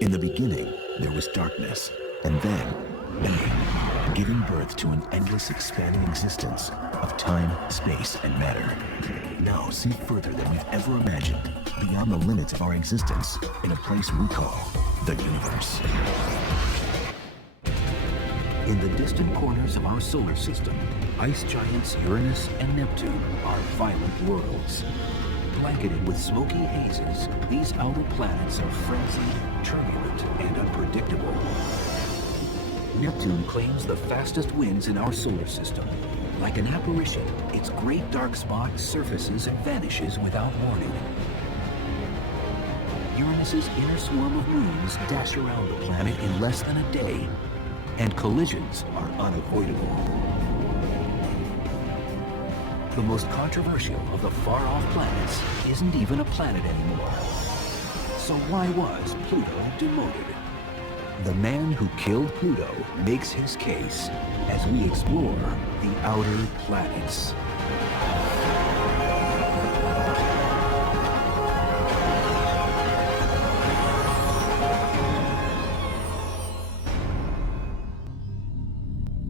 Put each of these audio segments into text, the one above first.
In the beginning, there was darkness, and then ending, giving birth to an endless expanding existence of time, space, and matter. Now see further than we've ever imagined, beyond the limits of our existence, in a place we call the universe. In the distant corners of our solar system, ice giants Uranus and Neptune are violent worlds. Blanketed with smoky hazes, these outer planets are frenzied, turbulent, and unpredictable. Neptune claims the fastest winds in our solar system. Like an apparition, its great dark spot surfaces and vanishes without warning. Uranus's inner swarm of moons dash around the planet in less than a day, and collisions are unavoidable. The most controversial of the far-off planets isn't even a planet anymore. So why was Pluto demoted? The man who killed Pluto makes his case as we explore the outer planets.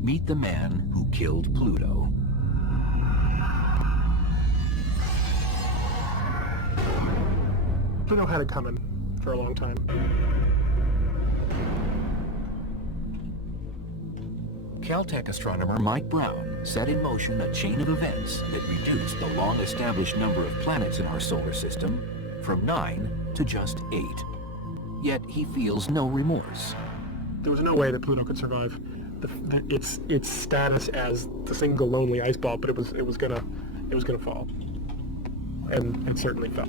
Meet the man who killed Pluto. Pluto had it coming for a long time. Caltech astronomer Mike Brown set in motion a chain of events that reduced the long-established number of planets in our solar system from 9 to just 8. Yet he feels no remorse. There was no way that Pluto could survive its status as the single lonely ice ball, but it was gonna fall, and it certainly fell.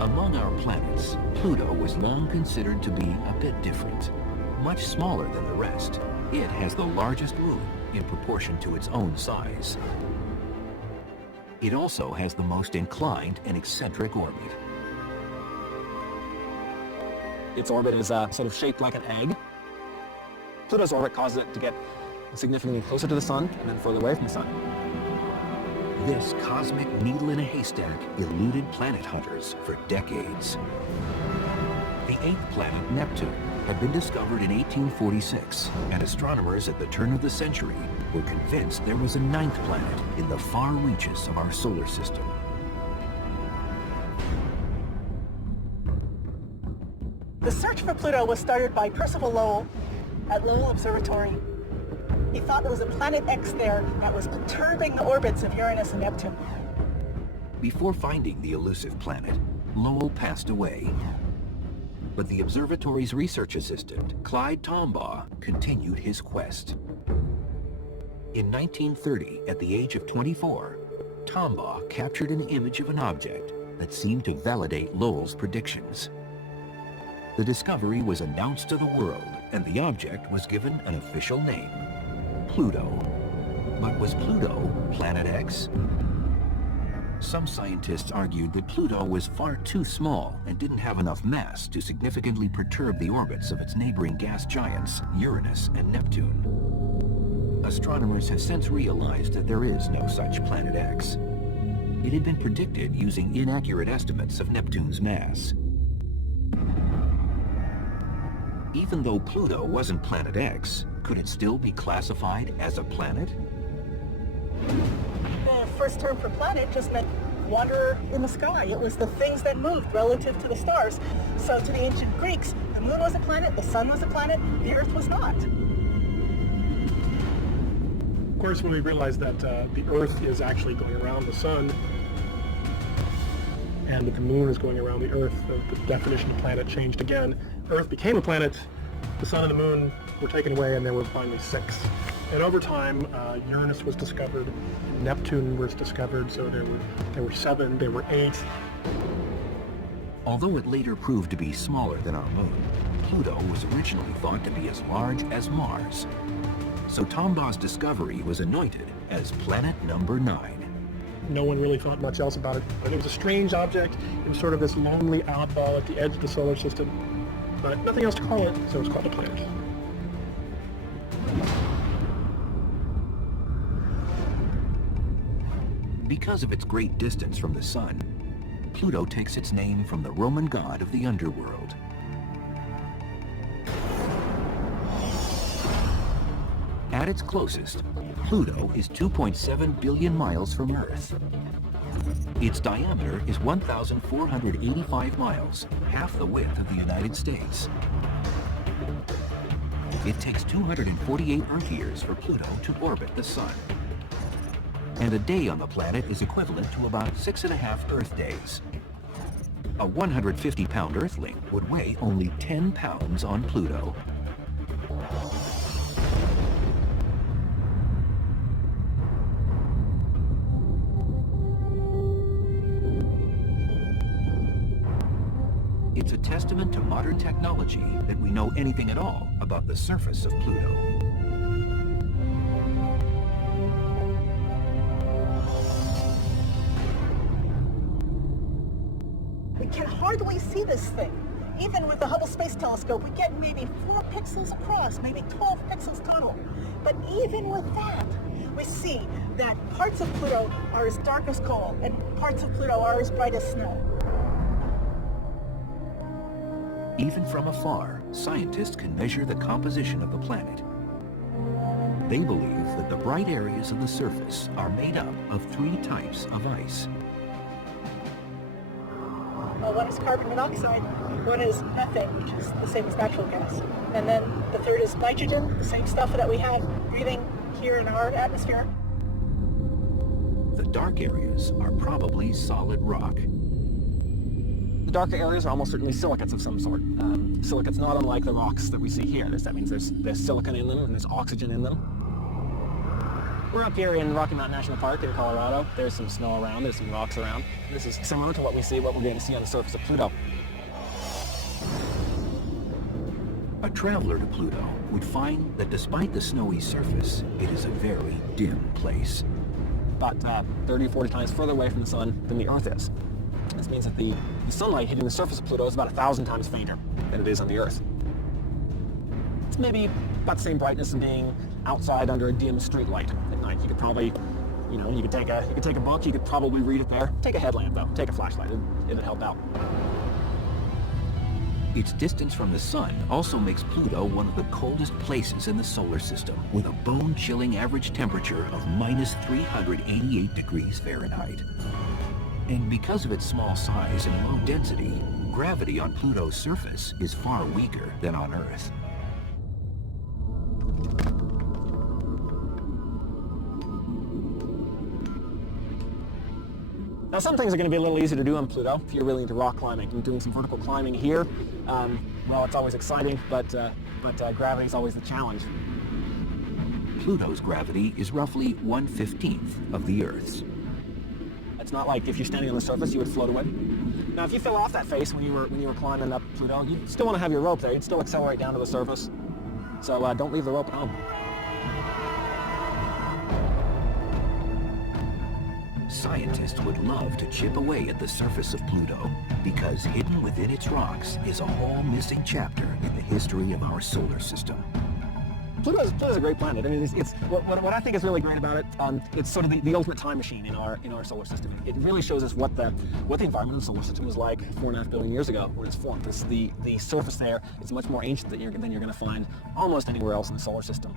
Among our planets, Pluto was long considered to be a bit different. Much smaller than the rest, it has the largest moon in proportion to its own size. It also has the most inclined and eccentric orbit. Its orbit is sort of shaped like an egg. Pluto's orbit causes it to get significantly closer to the sun and then further away from the sun. This cosmic needle in a haystack eluded planet hunters for decades. The eighth planet, Neptune, had been discovered in 1846, and astronomers at the turn of the century were convinced there was a ninth planet in the far reaches of our solar system. The search for Pluto was started by Percival Lowell at Lowell Observatory. He thought there was a planet X there that was perturbing the orbits of Uranus and Neptune. Before finding the elusive planet, Lowell passed away. But the observatory's research assistant, Clyde Tombaugh, continued his quest. In 1930, at the age of 24, Tombaugh captured an image of an object that seemed to validate Lowell's predictions. The discovery was announced to the world, and the object was given an official name: Pluto. But was Pluto Planet X? Some scientists argued that Pluto was far too small and didn't have enough mass to significantly perturb the orbits of its neighboring gas giants, Uranus and Neptune. Astronomers have since realized that there is no such Planet X. It had been predicted using inaccurate estimates of Neptune's mass. Even though Pluto wasn't Planet X, could it still be classified as a planet? The first term for planet just meant wanderer in the sky. It was the things that moved relative to the stars. So to the ancient Greeks, the moon was a planet, the sun was a planet, the earth was not. Of course, when we realized that the earth is actually going around the sun, and that the moon is going around the earth, the definition of planet changed again. Earth became a planet, the sun and the moon were taken away, and there were finally 6. And over time, Uranus was discovered, Neptune was discovered, so there were 7, there were 8. Although it later proved to be smaller than our moon, Pluto was originally thought to be as large as Mars. So Tombaugh's discovery was anointed as planet number 9. No one really thought much else about it, but it was a strange object. It was sort of this lonely oddball at the edge of the solar system, but nothing else to call it, so it's called a planet. Because of its great distance from the sun, Pluto takes its name from the Roman god of the underworld. At its closest, Pluto is 2.7 billion miles from Earth. Its diameter is 1,485 miles, half the width of the United States. It takes 248 Earth years for Pluto to orbit the Sun. And a day on the planet is equivalent to about 6.5 Earth days. A 150-pound Earthling would weigh only 10 pounds on Pluto. It's a testament to modern technology that we know anything at all about the surface of Pluto. We can hardly see this thing. Even with the Hubble Space Telescope, we get maybe 4 pixels across, maybe 12 pixels total. But even with that, we see that parts of Pluto are as dark as coal, and parts of Pluto are as bright as snow. Even from afar, scientists can measure the composition of the planet. They believe that the bright areas of the surface are made up of 3 types of ice. One is carbon monoxide, one is methane, which is the same as natural gas. And then the third is nitrogen, the same stuff that we have breathing here in our atmosphere. The dark areas are probably solid rock. The darker areas are almost certainly silicates of some sort. Silicates not unlike the rocks that we see here. That means there's silicon in them and there's oxygen in them. We're up here in Rocky Mountain National Park in Colorado. There's some snow around, there's some rocks around. This is similar to what we're going to see on the surface of Pluto. A traveler to Pluto would find that despite the snowy surface, it is a very dim place. About 30 or 40 times further away from the sun than the Earth is. This means that the sunlight hitting the surface of Pluto is about 1,000 times fainter than it is on the Earth. It's maybe about the same brightness as being outside under a dim street light at night. You could probably, you could take a book, you could probably read it there. Take a headlamp though, take a flashlight, it'd help out. Its distance from the sun also makes Pluto one of the coldest places in the solar system, with a bone-chilling average temperature of minus 388 degrees Fahrenheit. And because of its small size and low density, gravity on Pluto's surface is far weaker than on Earth. Now some things are going to be a little easier to do on Pluto if you're really into rock climbing. And doing some vertical climbing here, well, it's always exciting, but gravity is always the challenge. Pluto's gravity is roughly 1/15th of the Earth's. It's not like if you're standing on the surface, you would float away. Now, if you fell off that face when you were climbing up Pluto, you'd still want to have your rope there. You'd still accelerate down to the surface. So don't leave the rope at home. Scientists would love to chip away at the surface of Pluto because hidden within its rocks is a whole missing chapter in the history of our solar system. Pluto's a great planet. I mean, it's what I think is really great about it. It's sort of the ultimate time machine in our solar system. It really shows us what the environment of the solar system was like 4.5 billion years ago when it's formed. The surface there is much more ancient than you're going to find almost anywhere else in the solar system.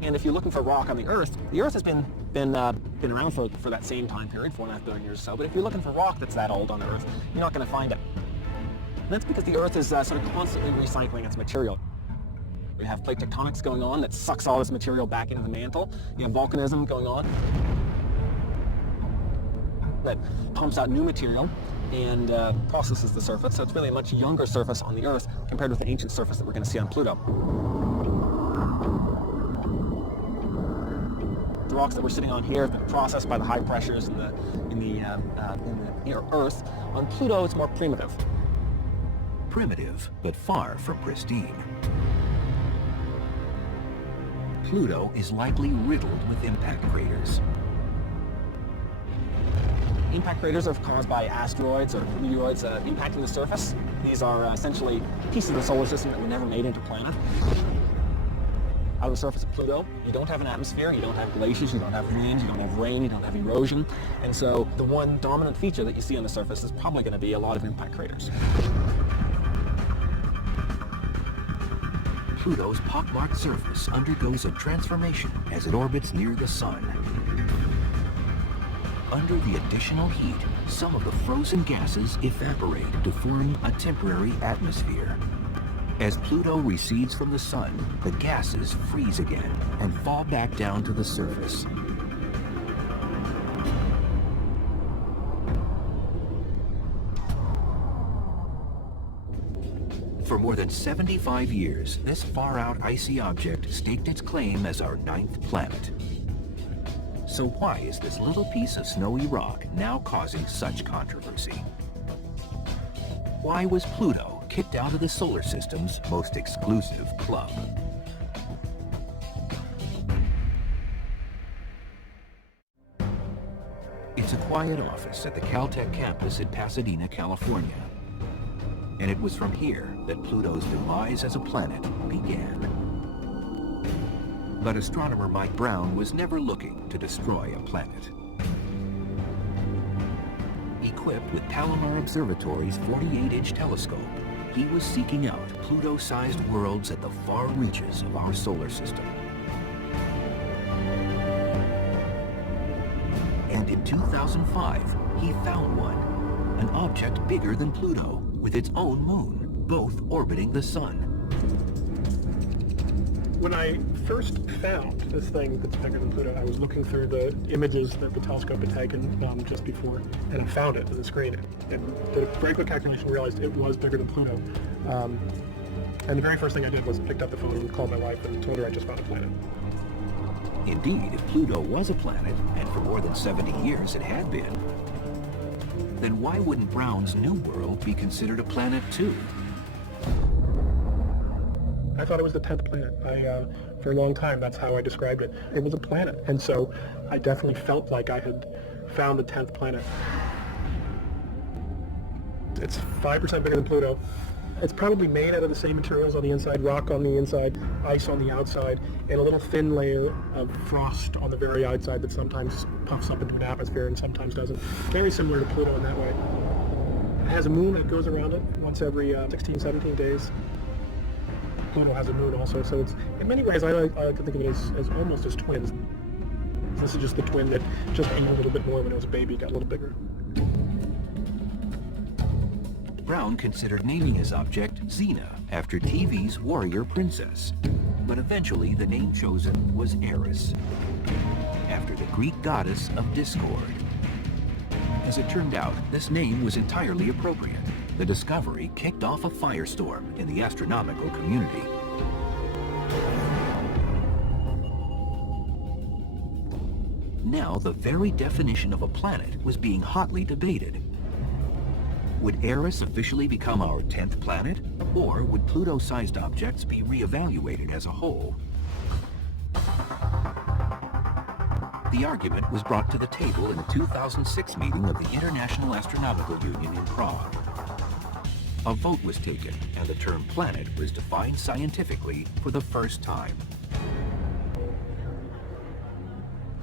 And if you're looking for rock on the Earth has been around for that same time period, 4.5 billion years or so. But if you're looking for rock that's that old on the Earth, you're not going to find it. And that's because the Earth is sort of constantly recycling its material. We have plate tectonics going on that sucks all this material back into the mantle. You have volcanism going on that pumps out new material and processes the surface. So it's really a much younger surface on the Earth compared with the ancient surface that we're going to see on Pluto. The rocks that we're sitting on here have been processed by the high pressures in the Earth. On Pluto, it's more primitive. Primitive, but far from pristine. Pluto is likely riddled with impact craters. Impact craters are caused by asteroids or meteoroids impacting the surface. These are essentially pieces of the solar system that were never made into a planet. out of the surface of Pluto, you don't have an atmosphere, you don't have glaciers, you don't have winds, you don't have rain, you don't have erosion. And so the one dominant feature that you see on the surface is probably going to be a lot of impact craters. Pluto's pockmarked surface undergoes a transformation as it orbits near the Sun. Under the additional heat, some of the frozen gases evaporate to form a temporary atmosphere. As Pluto recedes from the Sun, the gases freeze again and fall back down to the surface. For more than 75 years, this far-out icy object staked its claim as our 9th planet. So why is this little piece of snowy rock now causing such controversy? Why was Pluto kicked out of the solar system's most exclusive club? It's a quiet office at the Caltech campus in Pasadena, California. And it was from here that Pluto's demise as a planet began. But astronomer Mike Brown was never looking to destroy a planet. Equipped with Palomar Observatory's 48-inch telescope, he was seeking out Pluto-sized worlds at the far reaches of our solar system. And in 2005, he found one, an object bigger than Pluto, with its own moon, both orbiting the Sun. When I first found this thing that's bigger than Pluto, I was looking through the images that the telescope had taken just before, and I found it on the screen. And did a very quick calculation, realized it was bigger than Pluto. And the very first thing I did was picked up the phone and called my wife and told her I just found a planet. Indeed, if Pluto was a planet, and for more than 70 years it had been, then why wouldn't Brown's new world be considered a planet too? I thought it was the 10th planet. For a long time, that's how I described it. It was a planet. And so I definitely felt like I had found the 10th planet. It's 5% bigger than Pluto. It's probably made out of the same materials on the inside, rock on the inside, ice on the outside, and a little thin layer of frost on the very outside that sometimes puffs up into an atmosphere and sometimes doesn't. Very similar to Pluto in that way. It has a moon that goes around it once every 16, 17 days. Pluto has a moon also, so it's, in many ways I like to think of it as almost as twins. This is just the twin that just ate a little bit more when it was a baby, got a little bigger. Brown considered naming his object Xena after TV's warrior princess, but eventually the name chosen was Eris, after the Greek goddess of discord. As it turned out, this name was entirely appropriate. The discovery kicked off a firestorm in the astronomical community. Now the very definition of a planet was being hotly debated. Would Eris officially become our 10th planet, or would Pluto-sized objects be reevaluated as a whole? The argument was brought to the table in a 2006 meeting of the International Astronomical Union in Prague. A vote was taken, and the term planet was defined scientifically for the first time.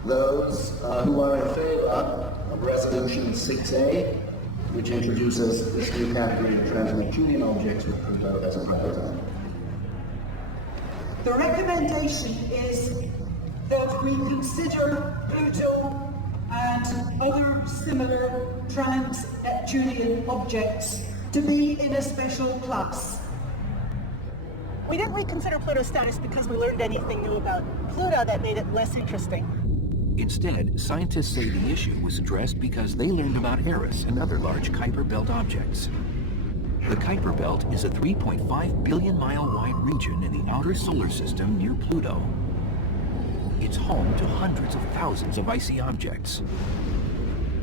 Those who are in favor of Resolution 6A, which introduces this new category of Trans-Neptunian objects with Pluto as a planet. The recommendation is that we consider Pluto and other similar trans-Neptunian objects to be in a special class. We didn't reconsider Pluto's status because we learned anything new about Pluto that made it less interesting. Instead, scientists say the issue was addressed because they learned about Eris and other large Kuiper Belt objects. The Kuiper Belt is a 3.5 billion mile wide region in the outer solar system near Pluto. It's home to hundreds of thousands of icy objects,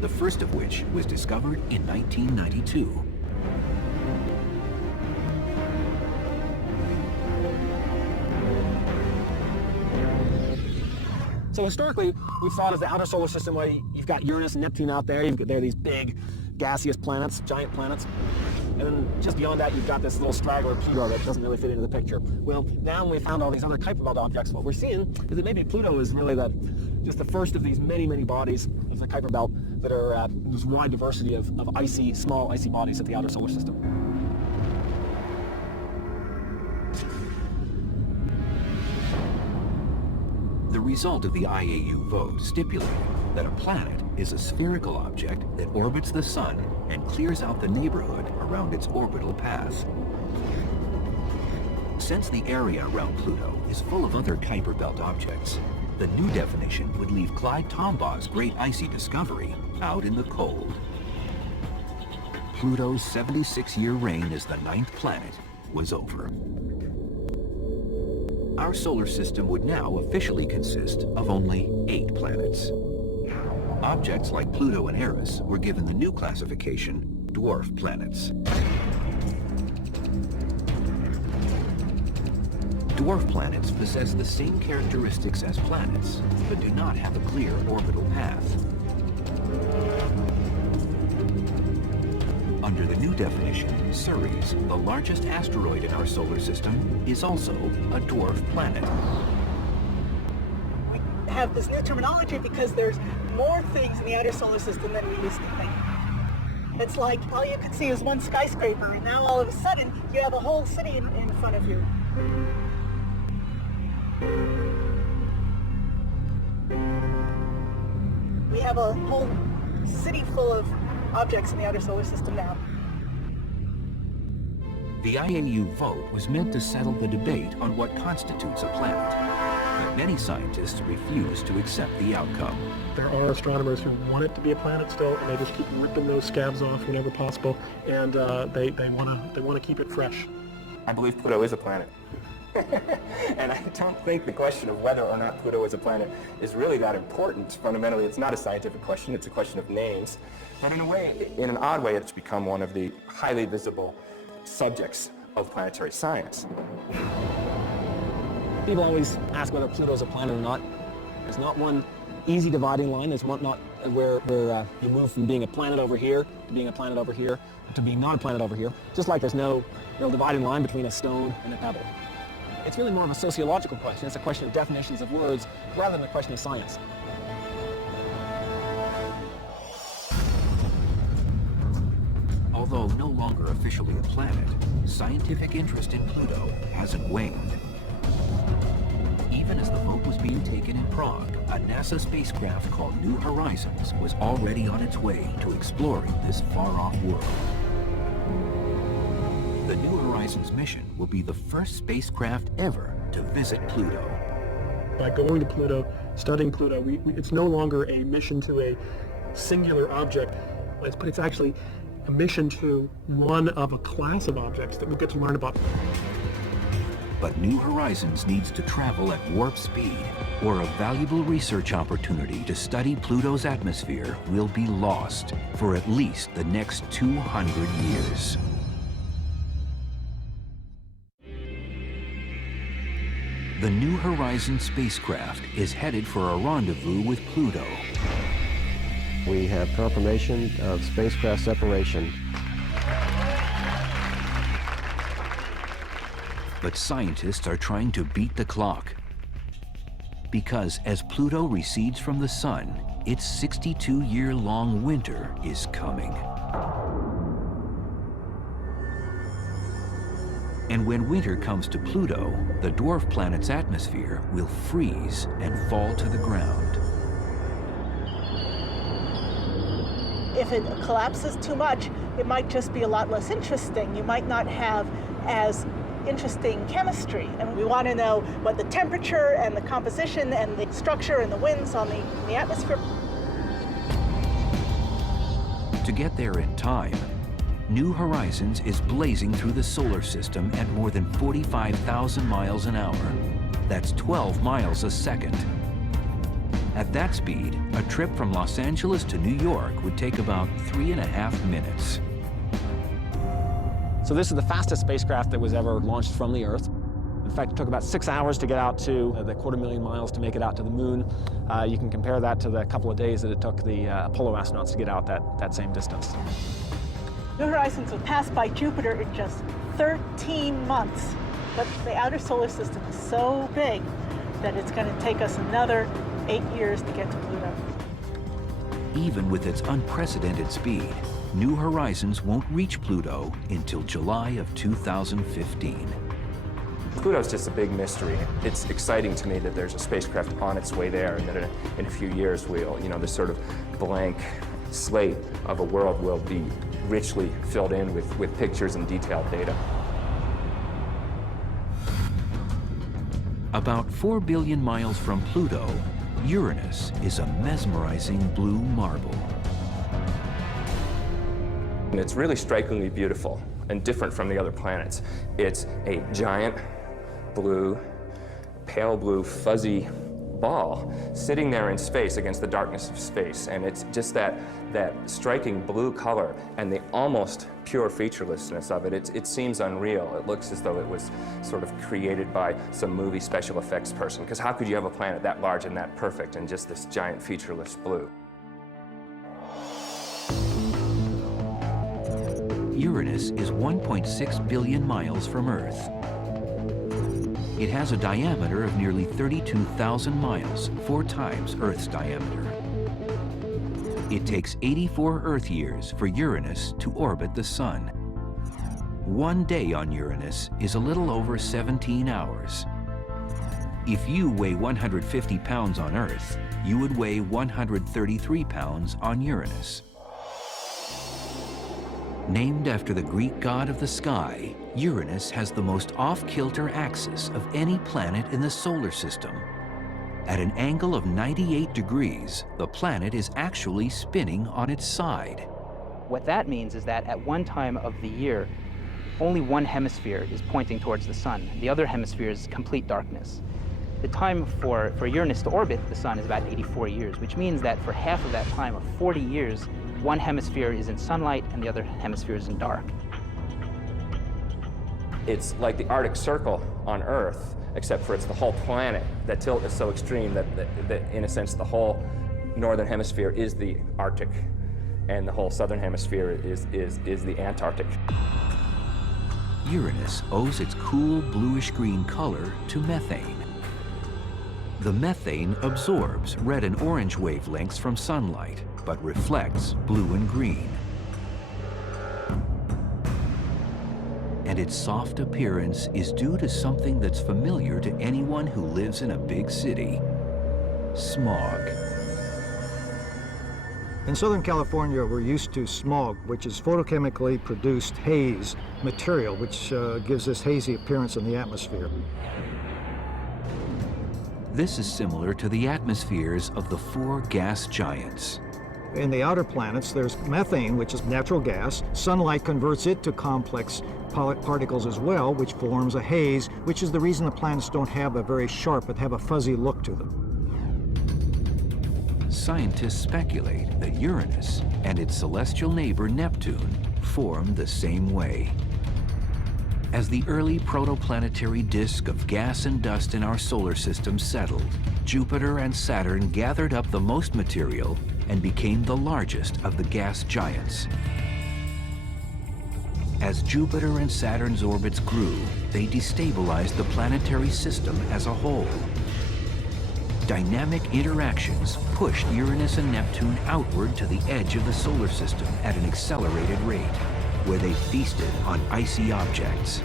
the first of which was discovered in 1992. So historically, we've thought of the outer solar system where you've got Uranus and Neptune out there. There are these big gaseous planets, giant planets. And then just beyond that, you've got this little straggler Pluto that doesn't really fit into the picture. Well, now we found all these other Kuiper Belt objects. What we're seeing is that maybe Pluto is really just the first of these many, many bodies of the Kuiper Belt that are this wide diversity of small icy bodies at the outer solar system. The result of the IAU vote stipulated that a planet is a spherical object that orbits the Sun and clears out the neighborhood around its orbital path. Since the area around Pluto is full of other Kuiper Belt objects, the new definition would leave Clyde Tombaugh's great icy discovery out in the cold. Pluto's 76-year reign as the 9th planet was over. Our solar system would now officially consist of only 8 planets. Objects like Pluto and Eris were given the new classification, dwarf planets. Dwarf planets possess the same characteristics as planets, but do not have a clear orbital path. Under the new definition, Ceres, the largest asteroid in our solar system, is also a dwarf planet. We have this new terminology because there's more things in the outer solar system than we used to think. It's like all you could see is one skyscraper, and now all of a sudden you have a whole city in front of you. We have a whole city full of objects in the outer solar system now. The IAU vote was meant to settle the debate on what constitutes a planet, but many scientists refuse to accept the outcome. There are astronomers who want it to be a planet still, and they just keep ripping those scabs off whenever possible, and they want to keep it fresh. I believe Pluto is a planet. And I don't think the question of whether or not Pluto is a planet is really that important. Fundamentally, it's not a scientific question, it's a question of names. But in a way, in an odd way, it's become one of the highly visible subjects of planetary science. People always ask whether Pluto is a planet or not. There's not one easy dividing line. There's one not where you move from being a planet over here to being a planet over here to being not a planet over here. Just like there's no dividing line between a stone and a pebble. It's really more of a sociological question. It's a question of definitions of words rather than a question of science. Although no longer officially a planet, scientific interest in Pluto hasn't waned. Even as the vote was being taken in Prague, a NASA spacecraft called New Horizons was already on its way to exploring this far-off world. The New Horizons mission will be the first spacecraft ever to visit Pluto. By going to Pluto, studying Pluto, it's no longer a mission to a singular object, but it's actually a mission to one of a class of objects that we get to learn about. But New Horizons needs to travel at warp speed, or a valuable research opportunity to study Pluto's atmosphere will be lost for at least the next 200 years. The New Horizons spacecraft is headed for a rendezvous with Pluto. We have confirmation of spacecraft separation. But scientists are trying to beat the clock. Because as Pluto recedes from the Sun, its 62-year-long winter is coming. And when winter comes to Pluto, the dwarf planet's atmosphere will freeze and fall to the ground. If it collapses too much, it might just be a lot less interesting. You might not have as interesting chemistry. And we want to know what the temperature and the composition and the structure and the winds on the atmosphere. To get there in time, New Horizons is blazing through the solar system at more than 45,000 miles an hour. That's 12 miles a second. At that speed, a trip from Los Angeles to New York would take about 3.5 minutes. So this is the fastest spacecraft that was ever launched from the Earth. In fact, it took about 6 hours to get out to the 250,000 miles to make it out to the moon. You can compare that to the couple of days that it took the Apollo astronauts to get out that same distance. New Horizons will pass by Jupiter in just 13 months. But the outer solar system is so big that it's going to take us another 8 years to get to Pluto. Even with its unprecedented speed, New Horizons won't reach Pluto until July of 2015. Pluto's just a big mystery. It's exciting to me that there's a spacecraft on its way there, and that in a few years we'll, this sort of blank slate of a world will be richly filled in with pictures and detailed data. About 4 billion miles from Pluto, Uranus is a mesmerizing blue marble. And it's really strikingly beautiful and different from the other planets. It's a giant blue, pale blue, fuzzy ball sitting there in space against the darkness of space. And it's just that striking blue color and the almost pure featurelessness of it. It seems unreal. It looks as though it was sort of created by some movie special effects person. Because how could you have a planet that large and that perfect and just this giant featureless blue? Uranus is 1.6 billion miles from Earth. It has a diameter of nearly 32,000 miles, 4 times Earth's diameter. It takes 84 Earth years for Uranus to orbit the Sun. 1 day on Uranus is a little over 17 hours. If you weigh 150 pounds on Earth, you would weigh 133 pounds on Uranus. Named after the Greek god of the sky, Uranus has the most off-kilter axis of any planet in the solar system. At an angle of 98 degrees, the planet is actually spinning on its side. What that means is that at one time of the year, only one hemisphere is pointing towards the sun. The other hemisphere is complete darkness. The time for Uranus to orbit the sun is about 84 years, which means that for half of that time, or 40 years, one hemisphere is in sunlight and the other hemisphere is in dark. It's like the Arctic Circle on Earth, except for it's the whole planet. That tilt is so extreme that in a sense, the whole northern hemisphere is the Arctic, and the whole southern hemisphere is the Antarctic. Uranus owes its cool bluish-green color to methane. The methane absorbs red and orange wavelengths from sunlight, but reflects blue and green. And its soft appearance is due to something that's familiar to anyone who lives in a big city: smog. In Southern California, we're used to smog, which is photochemically produced haze material, which gives this hazy appearance in the atmosphere. This is similar to the atmospheres of the 4 gas giants. In the outer planets, there's methane, which is natural gas. Sunlight converts it to complex particles as well, which forms a haze, which is the reason the planets don't have a very sharp, but have a fuzzy look to them. Scientists speculate that Uranus and its celestial neighbor Neptune formed the same way. As the early protoplanetary disk of gas and dust in our solar system settled, Jupiter and Saturn gathered up the most material and became the largest of the gas giants. As Jupiter and Saturn's orbits grew, they destabilized the planetary system as a whole. Dynamic interactions pushed Uranus and Neptune outward to the edge of the solar system at an accelerated rate, where they feasted on icy objects.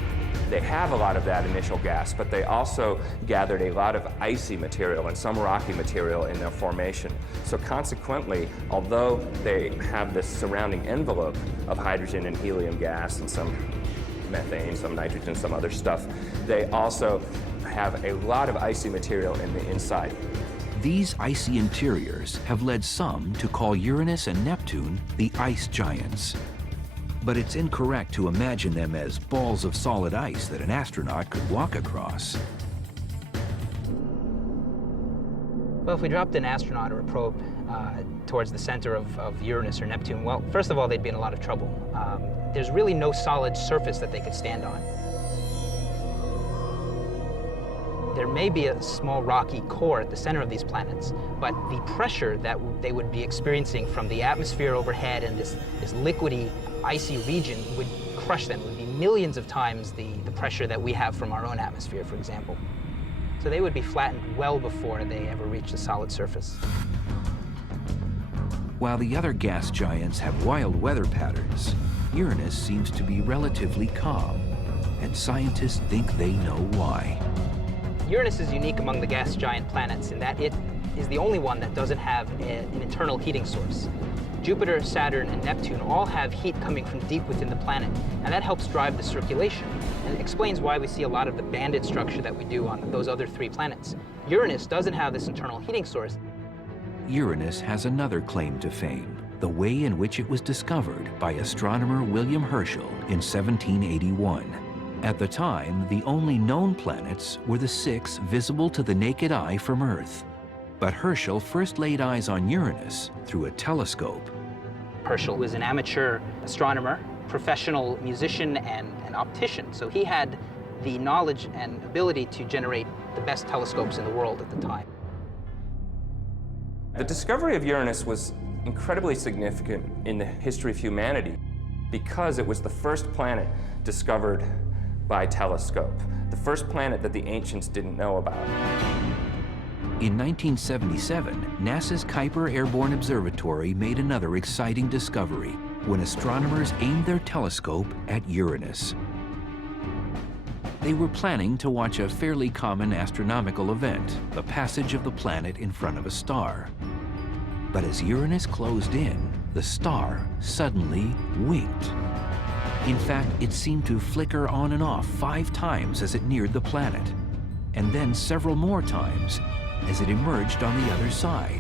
They have a lot of that initial gas, but they also gathered a lot of icy material and some rocky material in their formation. So consequently, although they have this surrounding envelope of hydrogen and helium gas and some methane, some nitrogen, some other stuff, they also have a lot of icy material in the inside. These icy interiors have led some to call Uranus and Neptune the ice giants. But it's incorrect to imagine them as balls of solid ice that an astronaut could walk across. Well, if we dropped an astronaut or a probe towards the center of Uranus or Neptune, well, first of all, they'd be in a lot of trouble. There's really no solid surface that they could stand on. There may be a small rocky core at the center of these planets, but the pressure that they would be experiencing from the atmosphere overhead and this liquidy, icy region would crush them. It would be millions of times the pressure that we have from our own atmosphere, for example. So they would be flattened well before they ever reach the solid surface. While the other gas giants have wild weather patterns, Uranus seems to be relatively calm, and scientists think they know why. Uranus is unique among the gas giant planets in that it is the only one that doesn't have an internal heating source. Jupiter, Saturn, and Neptune all have heat coming from deep within the planet, and that helps drive the circulation, and it explains why we see a lot of the banded structure that we do on those other 3 planets. Uranus doesn't have this internal heating source. Uranus has another claim to fame, the way in which it was discovered by astronomer William Herschel in 1781. At the time, the only known planets were the 6 visible to the naked eye from Earth. But Herschel first laid eyes on Uranus through a telescope. Herschel was an amateur astronomer, professional musician, and an optician, so he had the knowledge and ability to generate the best telescopes in the world at the time. The discovery of Uranus was incredibly significant in the history of humanity because it was the first planet discovered by telescope, the first planet that the ancients didn't know about. In 1977, NASA's Kuiper Airborne Observatory made another exciting discovery when astronomers aimed their telescope at Uranus. They were planning to watch a fairly common astronomical event, the passage of the planet in front of a star. But as Uranus closed in, the star suddenly winked. In fact, it seemed to flicker on and off 5 times as it neared the planet, and then several more times as it emerged on the other side.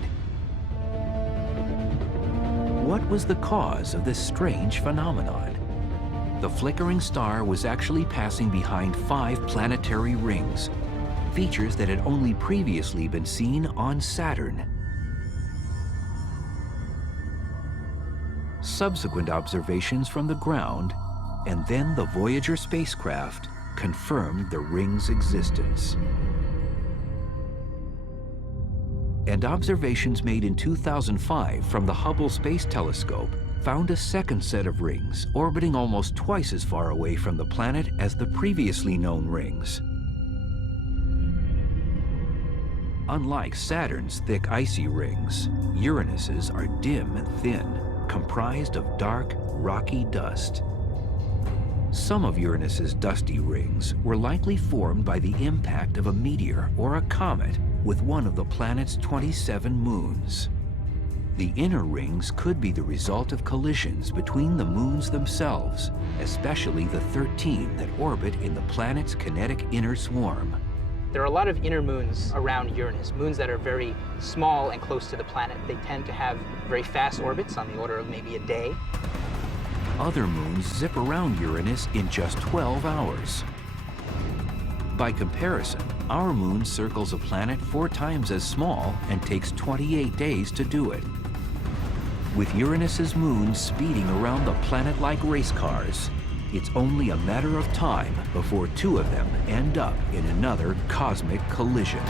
What was the cause of this strange phenomenon? The flickering star was actually passing behind 5 planetary rings, features that had only previously been seen on Saturn. Subsequent observations from the ground, and then the Voyager spacecraft, confirmed the ring's existence. And observations made in 2005 from the Hubble Space Telescope found a second set of rings orbiting almost twice as far away from the planet as the previously known rings. Unlike Saturn's thick icy rings, Uranus's are dim and thin, comprised of dark, rocky dust. Some of Uranus's dusty rings were likely formed by the impact of a meteor or a comet with one of the planet's 27 moons. The inner rings could be the result of collisions between the moons themselves, especially the 13 that orbit in the planet's kinetic inner swarm. There are a lot of inner moons around Uranus, moons that are very small and close to the planet. They tend to have very fast orbits on the order of maybe a day. Other moons zip around Uranus in just 12 hours. By comparison, our moon circles a planet 4 times as small and takes 28 days to do it. With Uranus's moons speeding around the planet like race cars, it's only a matter of time before 2 of them end up in another cosmic collision.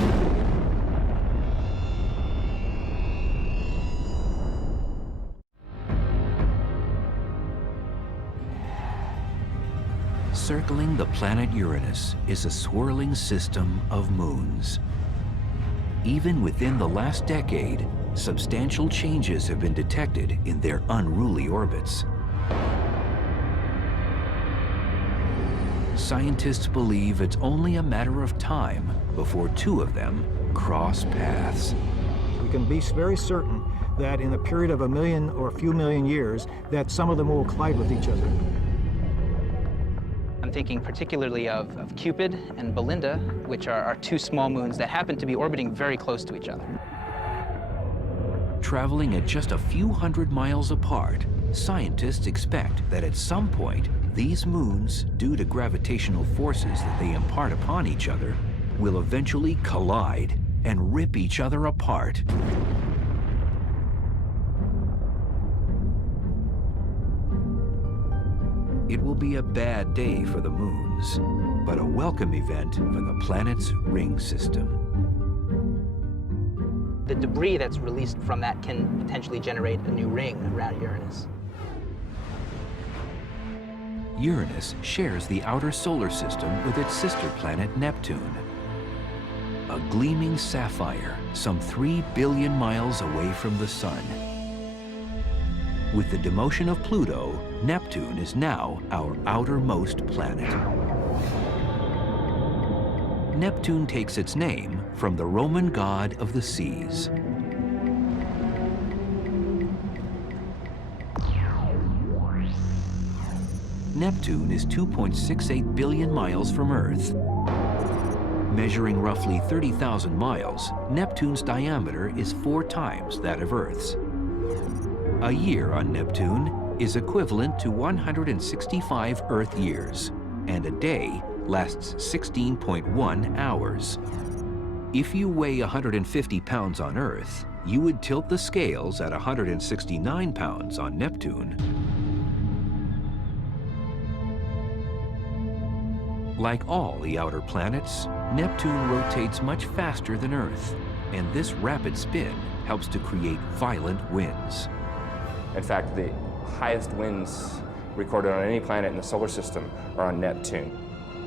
Circling the planet Uranus is a swirling system of moons. Even within the last decade, substantial changes have been detected in their unruly orbits. Scientists believe it's only a matter of time before 2 of them cross paths. We can be very certain that in a period of a million or a few million years, that some of them will collide with each other. I'm thinking particularly of Cupid and Belinda, which are 2 small moons that happen to be orbiting very close to each other. Traveling at just a few hundred miles apart, scientists expect that at some point, these moons, due to gravitational forces that they impart upon each other, will eventually collide and rip each other apart. It will be a bad day for the moons, but a welcome event for the planet's ring system. The debris that's released from that can potentially generate a new ring around Uranus. Uranus shares the outer solar system with its sister planet Neptune. A gleaming sapphire some 3 billion miles away from the Sun. With the demotion of Pluto, Neptune is now our outermost planet. Neptune takes its name from the Roman god of the seas. Neptune is 2.68 billion miles from Earth. Measuring roughly 30,000 miles, Neptune's diameter is 4 times that of Earth's. A year on Neptune is equivalent to 165 Earth years, and a day lasts 16.1 hours. If you weigh 150 pounds on Earth, you would tilt the scales at 169 pounds on Neptune. Like all the outer planets, Neptune rotates much faster than Earth, and this rapid spin helps to create violent winds. In fact, the highest winds recorded on any planet in the solar system are on Neptune.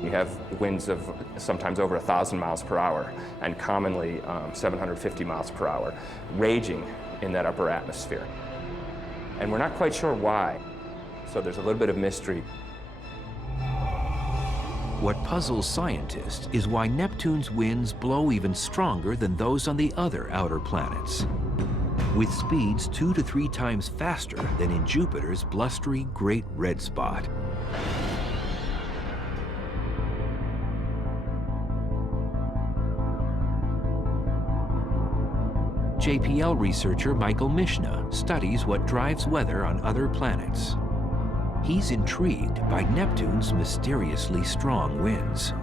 You have winds of sometimes over 1,000 miles per hour, and commonly 750 miles per hour, raging in that upper atmosphere. And we're not quite sure why, so there's a little bit of mystery. What puzzles scientists is why Neptune's winds blow even stronger than those on the other outer planets, with speeds 2 to 3 times faster than in Jupiter's blustery Great Red Spot. JPL researcher Michael Mishna studies what drives weather on other planets. He's intrigued by Neptune's mysteriously strong winds.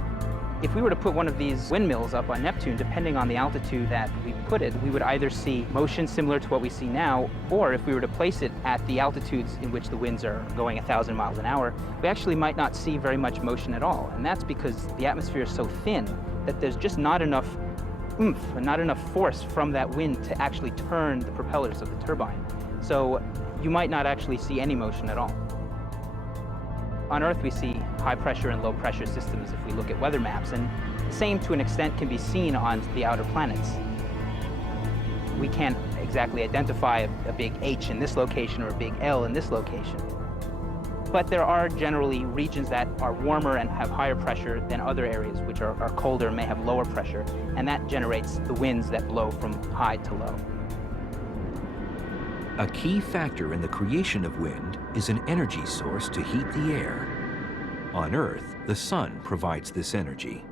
If we were to put one of these windmills up on Neptune, depending on the altitude that we put it, we would either see motion similar to what we see now, or if we were to place it at the altitudes in which the winds are going 1,000 miles an hour, we actually might not see very much motion at all. And that's because the atmosphere is so thin that there's just not enough oomph and not enough force from that wind to actually turn the propellers of the turbine. So you might not actually see any motion at all. On Earth, we see high pressure and low pressure systems if we look at weather maps, and the same to an extent can be seen on the outer planets. We can't exactly identify a big H in this location or a big L in this location. But there are generally regions that are warmer and have higher pressure than other areas which are colder and may have lower pressure, and that generates the winds that blow from high to low. A key factor in the creation of wind is an energy source to heat the air. On Earth, the sun provides this energy.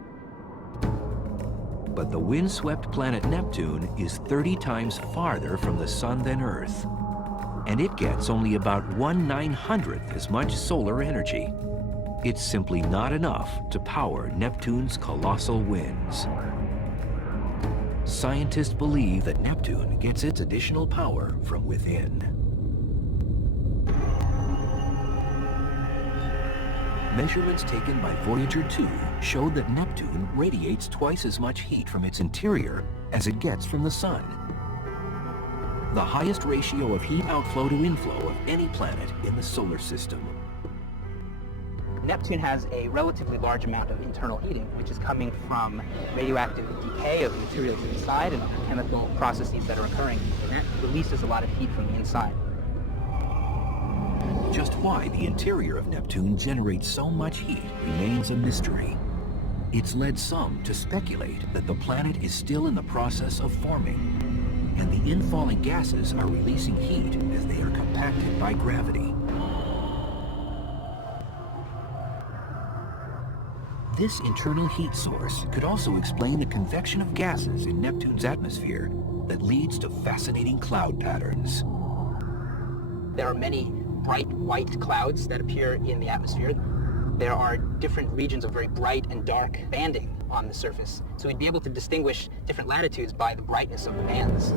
But the windswept planet Neptune is 30 times farther from the sun than Earth, and it gets only about 1/900th as much solar energy. It's simply not enough to power Neptune's colossal winds. Scientists believe that Neptune gets its additional power from within. Measurements taken by Voyager 2 showed that Neptune radiates twice as much heat from its interior as it gets from the sun. The highest ratio of heat outflow to inflow of any planet in the solar system. Neptune has a relatively large amount of internal heating, which is coming from radioactive decay of materials inside and chemical processes that are occurring, and that releases a lot of heat from the inside. Just why the interior of Neptune generates so much heat remains a mystery. It's led some to speculate that the planet is still in the process of forming, and the infalling gases are releasing heat as they are compacted by gravity. This internal heat source could also explain the convection of gases in Neptune's atmosphere that leads to fascinating cloud patterns. There are many bright white clouds that appear in the atmosphere. There are different regions of very bright and dark banding on the surface, so we'd be able to distinguish different latitudes by the brightness of the bands.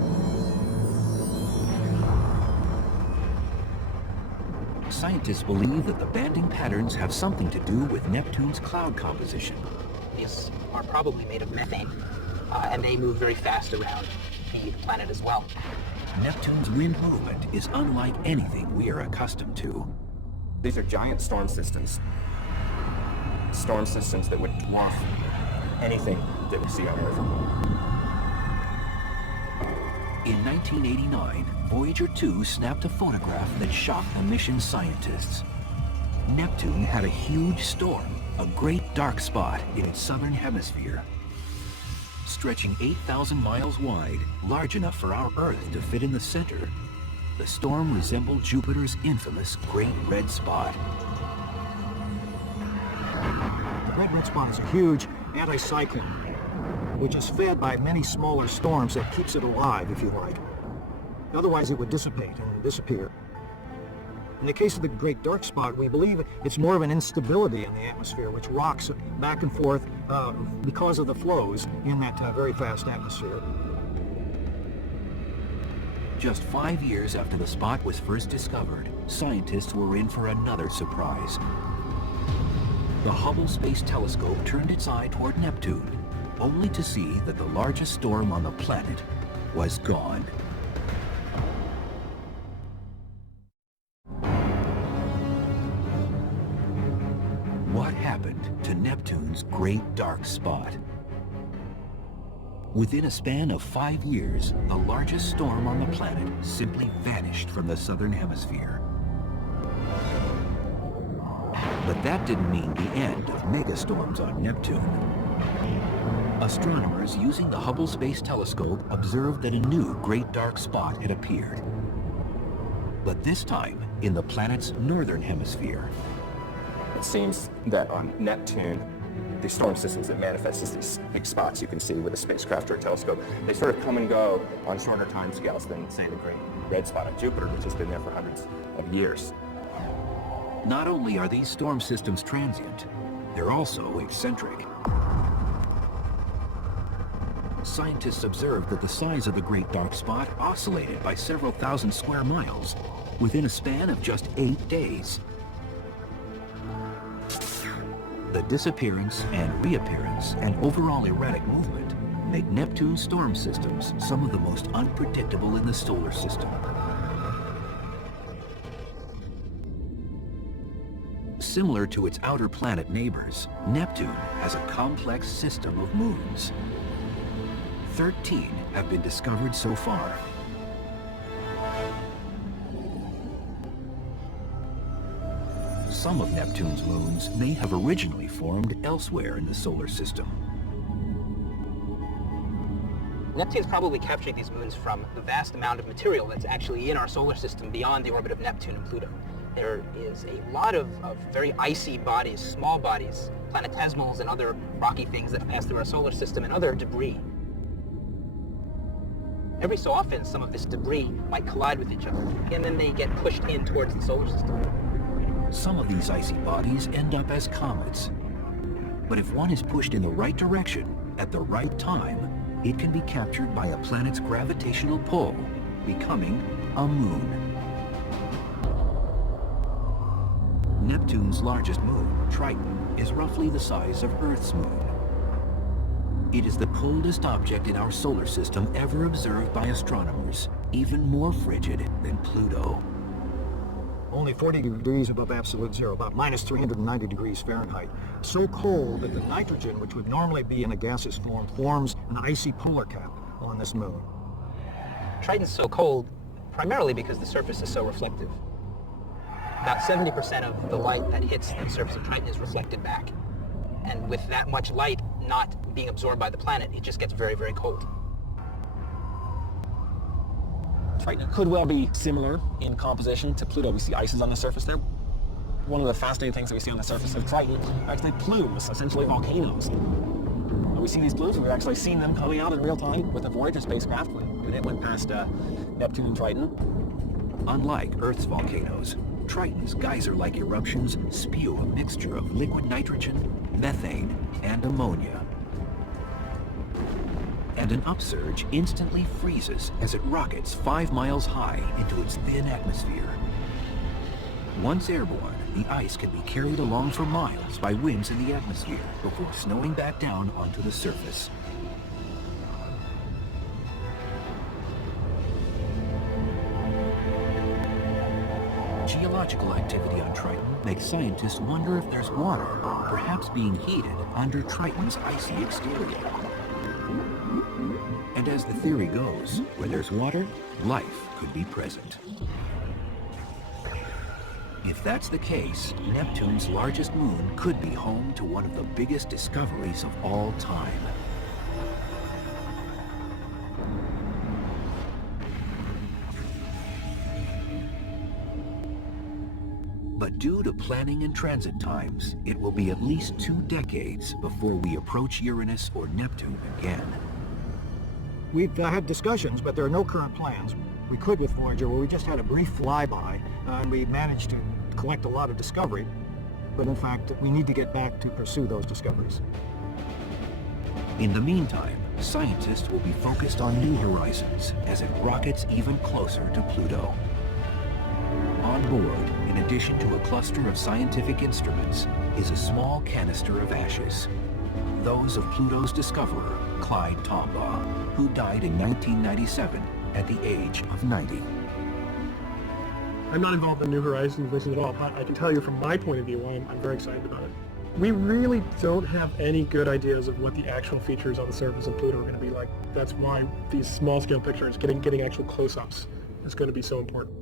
Scientists believe that the banding patterns have something to do with Neptune's cloud composition. These are probably made of methane, and they move very fast around the planet as well. Neptune's wind movement is unlike anything we are accustomed to. These are giant storm systems. Storm systems that would dwarf anything that we see on Earth. In 1989, Voyager 2 snapped a photograph that shocked the mission scientists. Neptune had a huge storm, a great dark spot in its southern hemisphere. Stretching 8,000 miles wide, large enough for our Earth to fit in the center, the storm resembled Jupiter's infamous Great Red Spot. The Great Red Spot is a huge anticyclone, which is fed by many smaller storms that keeps it alive, if you like. Otherwise, it would dissipate and disappear. In the case of the Great Dark Spot, we believe it's more of an instability in the atmosphere, which rocks back and forth because of the flows in that very fast atmosphere. Just 5 years after the spot was first discovered, scientists were in for another surprise. The Hubble Space Telescope turned its eye toward Neptune, only to see that the largest storm on the planet was gone. What happened to Neptune's Great Dark Spot? Within a span of 5 years, the largest storm on the planet simply vanished from the southern hemisphere. But that didn't mean the end of megastorms on Neptune. Astronomers using the Hubble Space Telescope observed that a new Great Dark Spot had appeared. But this time, in the planet's northern hemisphere. It seems that on Neptune, the storm systems that manifest as these big spots you can see with a spacecraft or a telescope, they sort of come and go on shorter time scales than, say, the Great Red Spot on Jupiter, which has been there for hundreds of years. Not only are these storm systems transient, they're also eccentric. Scientists observed that the size of the Great Dark Spot oscillated by several thousand square miles within a span of just 8 days. The disappearance and reappearance and overall erratic movement make Neptune's storm systems some of the most unpredictable in the solar system. Similar to its outer planet neighbors, Neptune has a complex system of moons. 13 have been discovered so far. Some of Neptune's moons may have originally formed elsewhere in the solar system. Neptune's probably capturing these moons from the vast amount of material that's actually in our solar system beyond the orbit of Neptune and Pluto. There is a lot of very icy bodies, small bodies, planetesimals and other rocky things that pass through our solar system, and other debris. Every so often, some of this debris might collide with each other, and then they get pushed in towards the solar system. Some of these icy bodies end up as comets. But if one is pushed in the right direction at the right time, it can be captured by a planet's gravitational pull, becoming a moon. Neptune's largest moon, Triton, is roughly the size of Earth's moon. It is the coldest object in our solar system ever observed by astronomers, even more frigid than Pluto. Only 40 degrees above absolute zero, about minus 390 degrees Fahrenheit. So cold that the nitrogen, which would normally be in a gaseous form, forms an icy polar cap on this moon. Triton's so cold primarily because the surface is so reflective. About 70% of the light that hits the surface of Triton is reflected back. And with that much light not being absorbed by the planet, it just gets very, very cold. Triton could well be similar in composition to Pluto. We see ices on the surface there. One of the fascinating things that we see on the surface of Triton are actually plumes, essentially volcanoes. When we see these plumes, we've actually seen them coming out in real time with the Voyager spacecraft when it went past Neptune and Triton. Unlike Earth's volcanoes, Triton's geyser-like eruptions spew a mixture of liquid nitrogen, methane, and ammonia. And an upsurge instantly freezes as it rockets 5 miles high into its thin atmosphere. Once airborne, the ice can be carried along for miles by winds in the atmosphere before snowing back down onto the surface. Geological activity on Triton makes scientists wonder if there's water, perhaps being heated under Triton's icy exterior. And as the theory goes, where there's water, life could be present. If that's the case, Neptune's largest moon could be home to one of the biggest discoveries of all time. But due to planning and transit times, it will be at least 2 decades before we approach Uranus or Neptune again. We've had discussions, but there are no current plans. We could with Voyager, where we just had a brief flyby, and we managed to collect a lot of discovery. But in fact, we need to get back to pursue those discoveries. In the meantime, scientists will be focused on New Horizons as it rockets even closer to Pluto. On board, in addition to a cluster of scientific instruments, is a small canister of ashes. Those of Pluto's discoverer, Clyde Tombaugh, who died in 1997 at the age of 90. I'm not involved in New Horizons mission at all, but I can tell you from my point of view, I'm very excited about it. We really don't have any good ideas of what the actual features on the surface of Pluto are going to be like. That's why these small-scale pictures, getting actual close-ups, is going to be so important.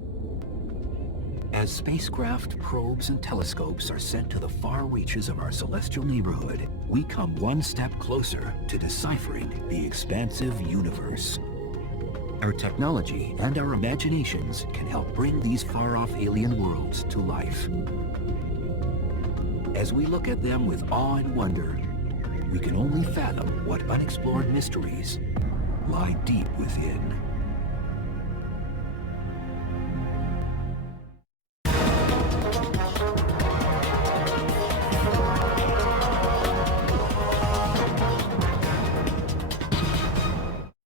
As spacecraft, probes, and telescopes are sent to the far reaches of our celestial neighborhood, we come one step closer to deciphering the expansive universe. Our technology and our imaginations can help bring these far-off alien worlds to life. As we look at them with awe and wonder, we can only fathom what unexplored mysteries lie deep within.